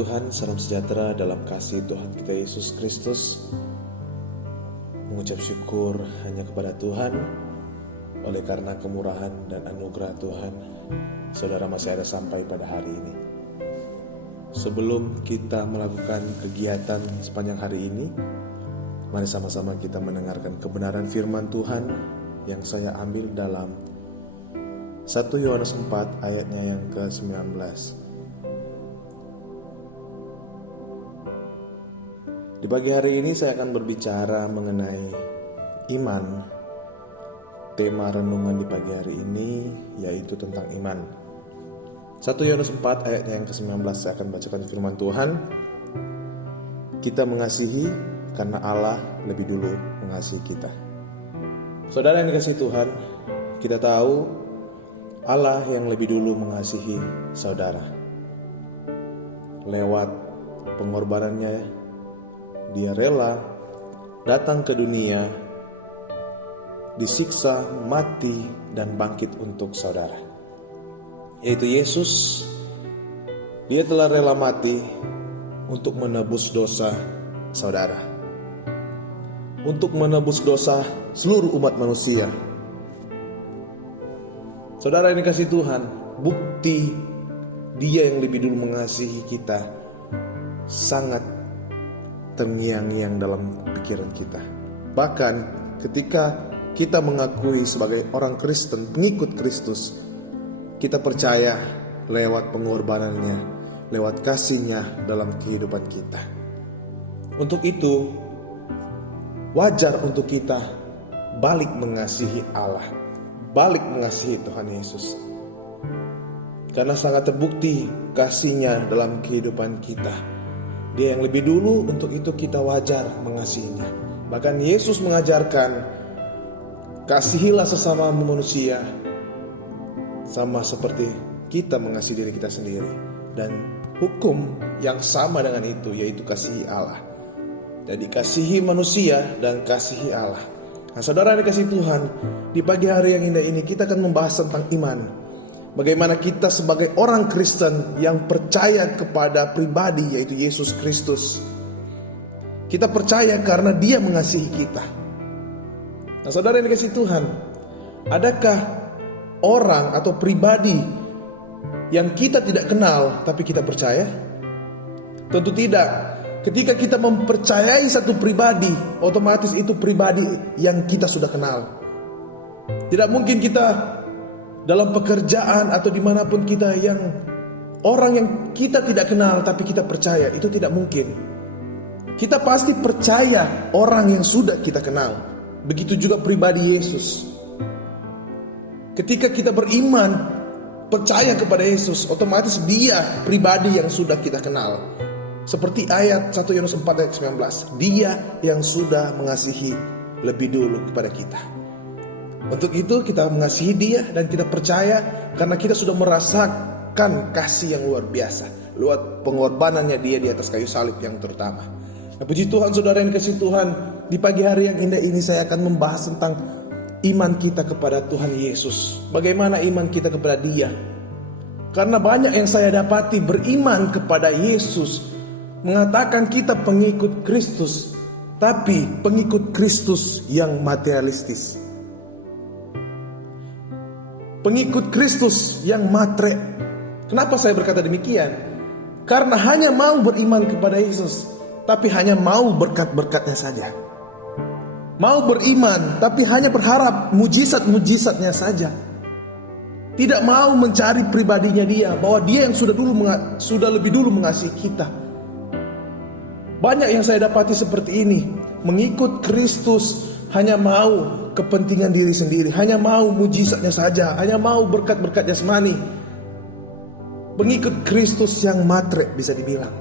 Tuhan, salam sejahtera dalam kasih Tuhan kita Yesus Kristus. Mengucap syukur hanya kepada Tuhan. Oleh karena kemurahan dan anugerah Tuhan, saudara masih ada sampai pada hari ini. Sebelum kita melakukan kegiatan sepanjang hari ini, mari sama-sama kita mendengarkan kebenaran firman Tuhan yang saya ambil dalam 1 Yohanes 4 ayatnya yang ke-19. Di pagi hari ini saya akan berbicara mengenai iman. Tema renungan di pagi hari ini yaitu tentang iman. 1 Yohanes 4 ayatnya yang ke-19 saya akan bacakan firman Tuhan. Kita mengasihi karena Allah lebih dulu mengasihi kita. Saudara yang dikasihi Tuhan, kita tahu Allah yang lebih dulu mengasihi saudara. Lewat pengorbanannya, Dia rela datang ke dunia, disiksa, mati, dan bangkit untuk saudara. Yaitu Yesus, Dia telah rela mati untuk menebus dosa saudara, untuk menebus dosa seluruh umat manusia. Saudara yang dikasihi Tuhan, bukti Dia yang lebih dulu mengasihi kita sangat terngiang-ngiang dalam pikiran kita. Bahkan ketika kita mengakui sebagai orang Kristen, pengikut Kristus, kita percaya lewat pengorbanannya, lewat kasih-Nya dalam kehidupan kita. Untuk itu, wajar untuk kita balik mengasihi Allah, balik mengasihi Tuhan Yesus. Karena sangat terbukti kasih-Nya dalam kehidupan kita. Dia yang lebih dulu, untuk itu kita wajar mengasihinya. Bahkan Yesus mengajarkan, kasihilah sesama manusia sama seperti kita mengasihi diri kita sendiri. Dan hukum yang sama dengan itu yaitu kasihi Allah. Jadi kasihi manusia dan kasihi Allah. Nah, saudara yang dikasihi Tuhan, di pagi hari yang indah ini kita akan membahas tentang iman. Bagaimana kita sebagai orang Kristen yang percaya kepada pribadi yaitu Yesus Kristus. Kita percaya karena Dia mengasihi kita. Nah, saudara yang dikasihi Tuhan, adakah orang atau pribadi yang kita tidak kenal tapi kita percaya? Tentu tidak. Ketika kita mempercayai satu pribadi, otomatis itu pribadi yang kita sudah kenal. Tidak mungkin kita dalam pekerjaan atau dimanapun kita yang orang yang kita tidak kenal tapi kita percaya, itu tidak mungkin. Kita pasti percaya orang yang sudah kita kenal. Begitu juga pribadi Yesus. Ketika kita beriman, percaya kepada Yesus, otomatis Dia pribadi yang sudah kita kenal. Seperti ayat 1 Yohanes 4 ayat 19, Dia yang sudah mengasihi lebih dulu kepada kita. Untuk itu kita mengasihi Dia dan kita percaya karena kita sudah merasakan kasih yang luar biasa lewat pengorbanannya Dia di atas kayu salib yang terutama. Nah, puji Tuhan, saudara yang dikasihi Tuhan, di pagi hari yang indah ini saya akan membahas tentang iman kita kepada Tuhan Yesus. Bagaimana iman kita kepada Dia? Karena banyak yang saya dapati beriman kepada Yesus, mengatakan kita pengikut Kristus, tapi pengikut Kristus yang materialistis. Pengikut Kristus yang matre. Kenapa saya berkata demikian? Karena hanya mau beriman kepada Yesus, tapi hanya mau berkat-berkatnya saja. Mau beriman, tapi hanya berharap mujizat-mujizatnya saja. Tidak mau mencari pribadinya Dia, bahwa Dia yang sudah lebih dulu mengasihi kita. Banyak yang saya dapati seperti ini, mengikut Kristus hanya mau kepentingan diri sendiri, hanya mau mujizatnya saja, hanya mau berkat-berkat jasmani. Pengikut Kristus yang matre bisa dibilang.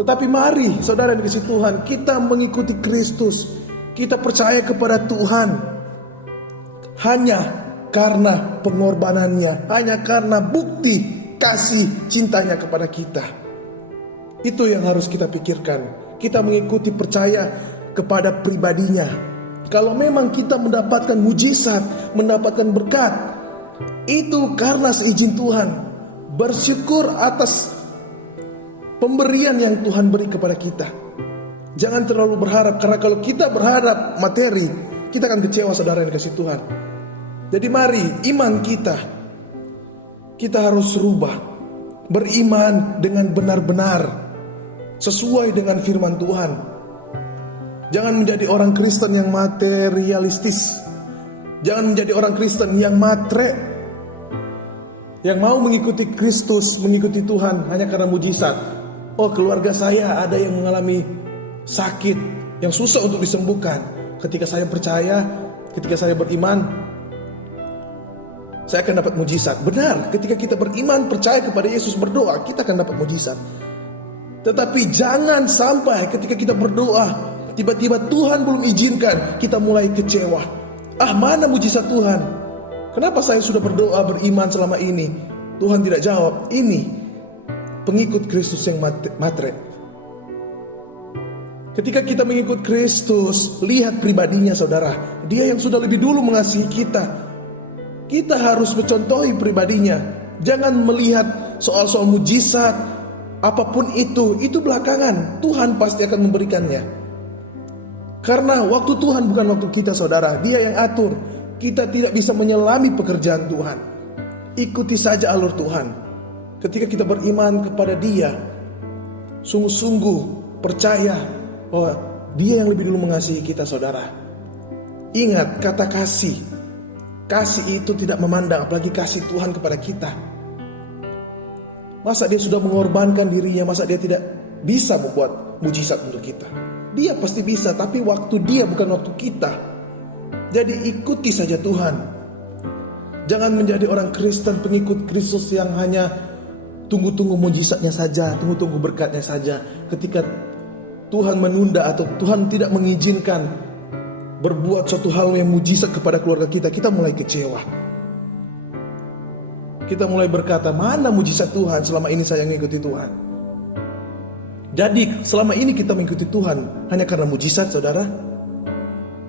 Tetapi mari saudara yang dikasihi Tuhan, kita mengikuti Kristus, kita percaya kepada Tuhan hanya karena pengorbanannya, hanya karena bukti kasih cintanya kepada kita. Itu yang harus kita pikirkan. Kita mengikuti, percaya kepada pribadinya. Kalau memang kita mendapatkan mujizat, mendapatkan berkat, itu karena seizin Tuhan. Bersyukur atas pemberian yang Tuhan beri kepada kita. Jangan terlalu berharap, karena kalau kita berharap materi, kita akan kecewa saudara yang dikasih Tuhan. Jadi mari iman kita harus rubah, beriman dengan benar-benar sesuai dengan firman Tuhan. Jangan menjadi orang Kristen yang materialistis. Jangan menjadi orang Kristen yang matre, yang mau mengikuti Kristus, mengikuti Tuhan hanya karena mujizat. Oh, keluarga saya ada yang mengalami sakit yang susah untuk disembuhkan. Ketika saya percaya, ketika saya beriman, saya akan dapat mujizat. Benar, ketika kita beriman, percaya kepada Yesus, berdoa, kita akan dapat mujizat. Tetapi jangan sampai ketika kita berdoa, tiba-tiba Tuhan belum izinkan, kita mulai kecewa. Mana mujizat Tuhan? Kenapa saya sudah berdoa, beriman selama ini, Tuhan tidak jawab? Ini pengikut Kristus yang matre. Ketika kita mengikut Kristus, lihat pribadinya saudara. Dia yang sudah lebih dulu mengasihi kita. Kita harus mencontohi pribadinya. Jangan melihat soal-soal mujizat, apapun itu belakangan. Tuhan pasti akan memberikannya. Karena waktu Tuhan bukan waktu kita saudara. Dia yang atur. Kita tidak bisa menyelami pekerjaan Tuhan. Ikuti saja alur Tuhan. Ketika kita beriman kepada Dia, sungguh-sungguh percaya bahwa Dia yang lebih dulu mengasihi kita saudara. Ingat kata kasih. Kasih itu tidak memandang, apalagi kasih Tuhan kepada kita. Masa Dia sudah mengorbankan dirinya, masa Dia tidak bisa membuat mujizat untuk kita? Dia pasti bisa, tapi waktu Dia bukan waktu kita. Jadi ikuti saja Tuhan. Jangan menjadi orang Kristen pengikut Kristus yang hanya tunggu-tunggu mujizatnya saja, tunggu-tunggu berkatnya saja. Ketika Tuhan menunda atau Tuhan tidak mengizinkan berbuat suatu hal yang mujizat kepada keluarga kita, kita mulai kecewa. Kita mulai berkata, mana mujizat Tuhan selama ini saya mengikuti Tuhan? Jadi selama ini kita mengikuti Tuhan hanya karena mujizat saudara?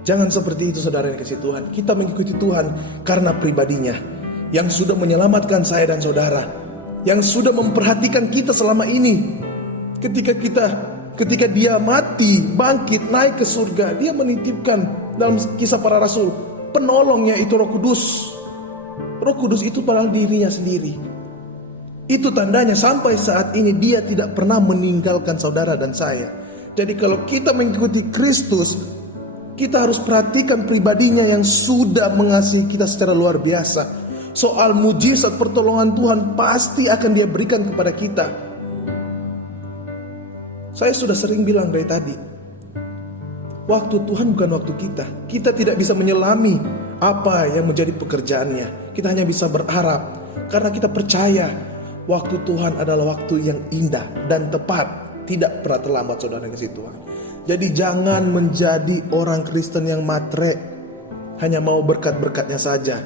Jangan seperti itu saudara yang kasih Tuhan. Kita mengikuti Tuhan karena pribadinya, yang sudah menyelamatkan saya dan saudara, yang sudah memperhatikan kita selama ini. Ketika Dia mati, bangkit, naik ke surga, Dia menitipkan dalam kisah para rasul, penolongnya itu Roh Kudus. Roh Kudus itu padahal dirinya sendiri. Itu tandanya sampai saat ini Dia tidak pernah meninggalkan saudara dan saya. Jadi kalau kita mengikuti Kristus, kita harus perhatikan pribadinya yang sudah mengasihi kita secara luar biasa. Soal mujizat pertolongan Tuhan pasti akan Dia berikan kepada kita. Saya sudah sering bilang dari tadi, waktu Tuhan bukan waktu kita. Kita tidak bisa menyelami apa yang menjadi pekerjaannya. Kita hanya bisa berharap karena kita percaya waktu Tuhan adalah waktu yang indah dan tepat. Tidak pernah terlambat saudara kasih Tuhan. Jadi jangan menjadi orang Kristen yang matre, hanya mau berkat-berkatnya saja.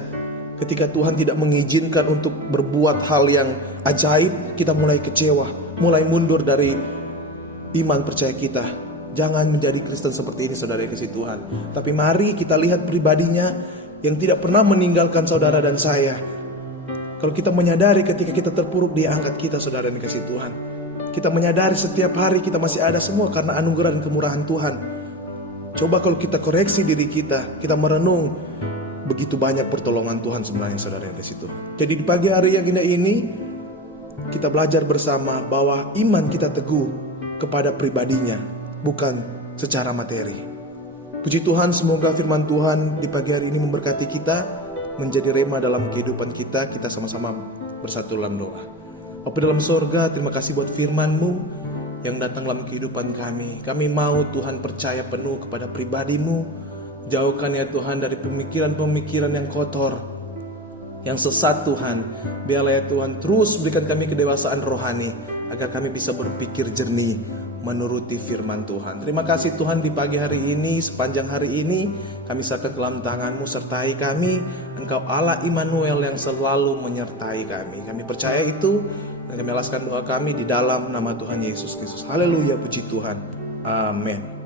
Ketika Tuhan tidak mengizinkan untuk berbuat hal yang ajaib, kita mulai kecewa, mulai mundur dari iman percaya kita. Jangan menjadi Kristen seperti ini saudara yang kasih Tuhan. Tapi mari kita lihat pribadinya yang tidak pernah meninggalkan saudara dan saya. Kalau kita menyadari ketika kita terpuruk, Dia angkat kita saudara yang dikasih Tuhan. Kita menyadari setiap hari kita masih ada semua karena anugerah dan kemurahan Tuhan. Coba kalau kita koreksi diri kita merenung, begitu banyak pertolongan Tuhan sebenarnya saudara yang dikasih Tuhan. Jadi di pagi hari yang indah ini, kita belajar bersama bahwa iman kita teguh kepada pribadinya, bukan secara materi. Puji Tuhan, semoga firman Tuhan di pagi hari ini memberkati kita, menjadi rema dalam kehidupan kita. Kita sama-sama bersatu dalam doa. Bapa dalam sorga, terima kasih buat firman-Mu yang datang dalam kehidupan kami. Kami mau Tuhan percaya penuh kepada pribadi-Mu. Jauhkan ya Tuhan dari pemikiran-pemikiran yang kotor, yang sesat Tuhan. Biarlah ya Tuhan terus berikan kami kedewasaan rohani, agar kami bisa berpikir jernih menuruti firman Tuhan. Terima kasih Tuhan di pagi hari ini, sepanjang hari ini kami serahkan dalam tangan-Mu, sertai kami. Engkau Allah Immanuel yang selalu menyertai kami. Kami percaya itu dan kami alaskan doa kami di dalam nama Tuhan Yesus Kristus. Haleluya, puji Tuhan. Amin.